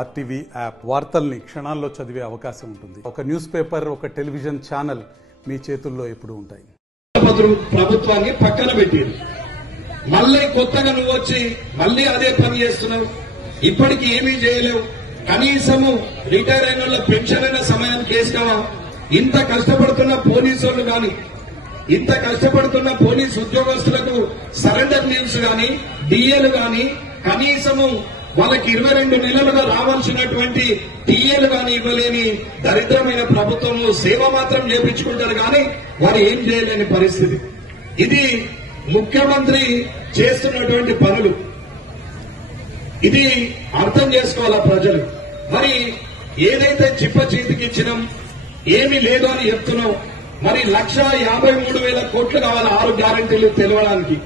RTV app వార్తల్ని క్షణాల్లో చదివే అవకాశం ఉంటుంది. ఒక న్యూస్ పేపర్, ఒక టెలివిజన్ ఛానల్ మీ చేతుల్లో ఎప్పుడూ ఉంటాయి. ప్రభుత్వాన్ని పక్కన పెట్టారు. మళ్ళీ కొత్తగా నువ్వు వచ్చి మళ్ళీ అదే పని చేస్తున్నావు. ఇప్పటికి ఏమీ చేయలేవు. కనీసము రిటైర్ అయిన వాళ్ళ పెన్షన్ అయిన సమయానికి వేసినావా? ఇంత కష్టపడుతున్న పోలీసులు గాని, ఇంత కష్టపడుతున్న పోలీసు ఉద్యోగస్తులకు సరెండర్ లీవ్స్ గాని, డిఏలు గాని, కనీసము వాళ్ళకి 22 నెలలుగా రావాల్సినటువంటి టీఏలు గాని ఇవ్వలేని దరిద్రమైన ప్రభుత్వము సేవ మాత్రం చేపించుకుంటారు కానీ వారు ఏం చేయలేని పరిస్థితి. ఇది ముఖ్యమంత్రి చేస్తున్నటువంటి పనులు. ఇది అర్థం చేసుకోవాలా ప్రజలు. మరి ఏదైతే చిప్ప చేతికి ఇచ్చినాం, ఏమీ లేదు అని చెప్తున్నాం. మరి 1,53,000 కోట్లు కావాలి 6 గ్యారంటీలు తెలవడానికి.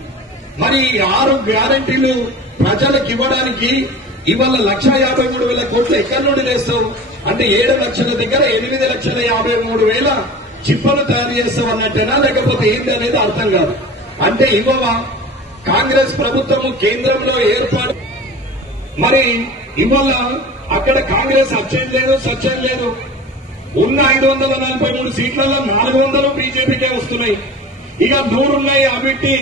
మరి 6 గ్యారంటీలు ప్రజలకు ఇవ్వడానికి ఇవాళ 1,53,000 కోట్లు ఎక్కడి నుండి తెస్తావు అంటే 7 లక్షల దగ్గర 8,53,000 చిప్పలు తయారు చేస్తావు అన్నట్టేనా, లేకపోతే ఏంటి అనేది అర్థం కాదు. అంటే ఇవ్వవా? కాంగ్రెస్ ప్రభుత్వము కేంద్రంలో ఏర్పాటు, మరి ఇవాళ అక్కడ కాంగ్రెస్ అచ్చేది లేదు, సచ్చేది లేదు. ఉన్న 543 సీట్లలో 400 బీజేపీకే వస్తున్నాయి. ఇక 100 ఉన్నాయి, అవిటి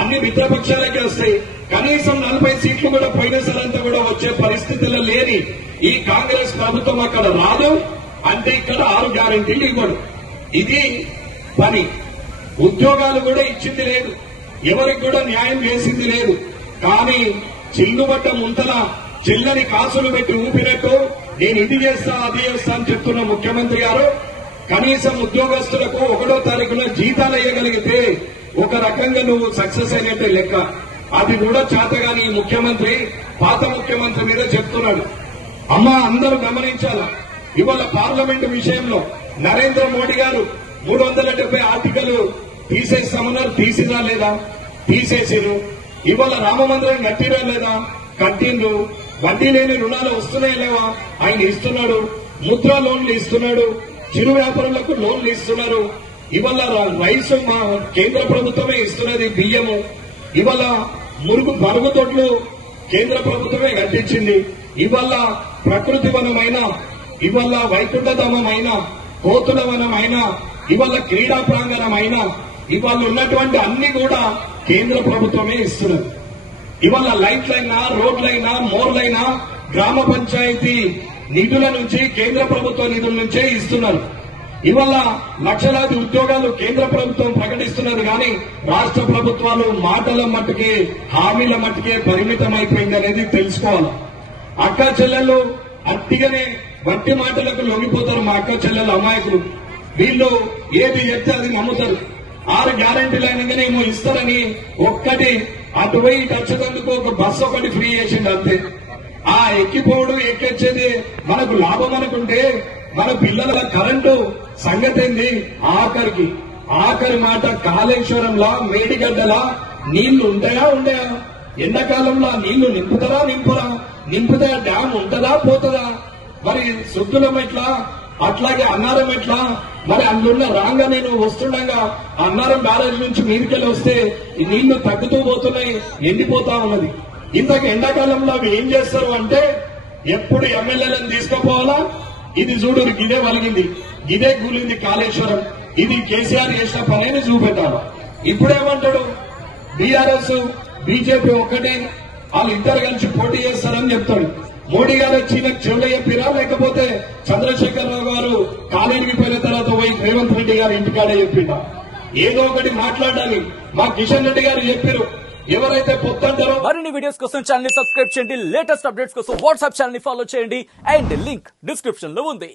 అన్ని మిత్రపక్షాలకే వస్తాయి. కనీసం 40 సీట్లు కూడా పోయినసారంతా కూడా వచ్చే పరిస్థితుల్లో లేని ఈ కాంగ్రెస్ ప్రభుత్వం అక్కడ రాదు అంటే ఇక్కడ 6 గ్యారెంటీలు ఇవ్వడు. ఇది పని. ఉద్యోగాలు కూడా ఇచ్చింది లేదు, ఎవరికి కూడా న్యాయం చేసింది లేదు. కానీ చిల్లుబట్ట ముంతల చిల్లని కాసులు పెట్టి ఊపినట్టు నేను ఇది చేస్తా అది చేస్తా అని చెప్తున్న ముఖ్యమంత్రి గారు కనీసం ఉద్యోగస్తులకు 1వ తారీఖున జీతాలు ఇవ్వగలిగితే ఒక రకంగా నువ్వు సక్సెస్ అయినట్టే లెక్క. అది కూడా చేతగాని ఈ ముఖ్యమంత్రి పాత ముఖ్యమంత్రి మీద చెప్తున్నాడు. అమ్మా, అందరూ గమనించాలా. ఇవాళ పార్లమెంటు విషయంలో నరేంద్ర మోడీ గారు 370 ఆర్టికల్ తీసేస్తామన్నారు. తీసిరా లేదా? తీసేసిరు. ఇవాళ రామ మందిరం కట్టిరా లేదా? కట్టిండ్రు. వడ్డీ లేని రుణాలు వస్తున్నాయి లేవా? ఆయన ఇస్తున్నాడు. ముద్రా లోన్లు ఇస్తున్నాడు. చిరు వ్యాపారులకు లోన్లు ఇస్తున్నారు. ఇవాళ రైసు మా కేంద్ర ప్రభుత్వమే ఇస్తున్నది, బియ్యము. ఇవాళ మరుగుదొడ్లు కేంద్ర ప్రభుత్వమే కట్టించింది. ఇవాళ ప్రకృతి వనమైన, ఇవాళ వైకుంఠధామమైన, కోతుల వనమైన, ఇవాళ క్రీడా ప్రాంగణమైన, ఇవాళ ఉన్నటువంటి అన్ని కూడా కేంద్ర ప్రభుత్వమే ఇస్తున్నది. ఇవాళ లైట్లైనా, రోడ్లైనా, మోర్లైనా గ్రామ పంచాయతీ నిధుల నుంచి, కేంద్ర ప్రభుత్వ నిధుల నుంచే ఇస్తున్నారు. ఇవాళ లక్షలాది ఉద్యోగాలు కేంద్ర ప్రభుత్వం ప్రకటిస్తున్నది కానీ రాష్ట్ర ప్రభుత్వాలు మాటల మట్టుకే, హామీల మట్టుకే పరిమితం అయిపోయింది అనేది తెలుసుకోవాలి. అక్క చెల్లెలు అట్టిగానే వట్టి మాటలకు లొంగిపోతారు. మా అక్క చెల్లెలు అమాయకులు. వీళ్ళు ఏది చెప్తే అది నమ్ముతారు. 6 గ్యారెంటీలు అయినాగానే ఏమో ఇస్తారని ఒక్కటి అటు పోయి ఖర్చుతందుకు ఒక బస్సు ఒకటి ఫ్రీ చేసిండు అంతే. ఆ ఎక్కిపోవడు ఎక్కొచ్చేది మనకు లాభం అనుకుంటే మన పిల్లల కరెంటు సంగతి ఏంది? ఆఖరి మాట కాళేశ్వరంలా, మేడిగడ్డలా నీళ్లు ఉంటాయా? ఉండయా? ఎండాకాలంలో నీళ్లు నింపుతారా? నింపితే డ్యామ్ ఉంటదా? పోతుందా? మరి శుద్ధులం ఎట్లా? అట్లాగే అన్నారం ఎట్లా? మరి అందులో రాంగా నేను వస్తుండగా అన్నారం బ్యారేజ్ నుంచి మీదికెళ్ళి వస్తే ఈ నీళ్లు తగ్గుతూ పోతున్నాయి, ఎండిపోతా ఉన్నది. ఇంతకు ఎండాకాలంలో అవి ఏం చేస్తారు అంటే ఎప్పుడు ఎమ్మెల్యేలను తీసుకుపోవాలా? ఇది చూడు, గిదే వలిగింది, గిదే కూలింది కాళేశ్వరం, ఇది కేసీఆర్ చేసిన పనేని చూపెట్టాలి. ఇప్పుడేమంటాడు? బీఆర్ఎస్ బీజేపీ ఒక్కటే, వాళ్ళు ఇద్దరు కలిసి పోటీ చేస్తారని చెప్తాడు. మోడీ గారు వచ్చి నాకు చెవులు చెప్పిరా, లేకపోతే చంద్రశేఖరరావు గారు కాలేజీకి పోయిన తర్వాత పోయి రేవంత్ రెడ్డి గారు ఇంటికాడే చెప్పిండా? ఏదో ఒకటి మాట్లాడాలి. మా కిషన్ రెడ్డి గారు చెప్పారు, ఎవరైతే పొత్తంటారో. మరిన్ని వీడియోస్ కోసం ఛానల్ ని సబ్స్క్రైబ్ చేయండి. లేటెస్ట్ అప్డేట్స్ కోసం వాట్సాప్ ఛానల్ ని ఫాలో చేయండి. అండ్ లింక్ డిస్క్రిప్షన్ లో ఉంది.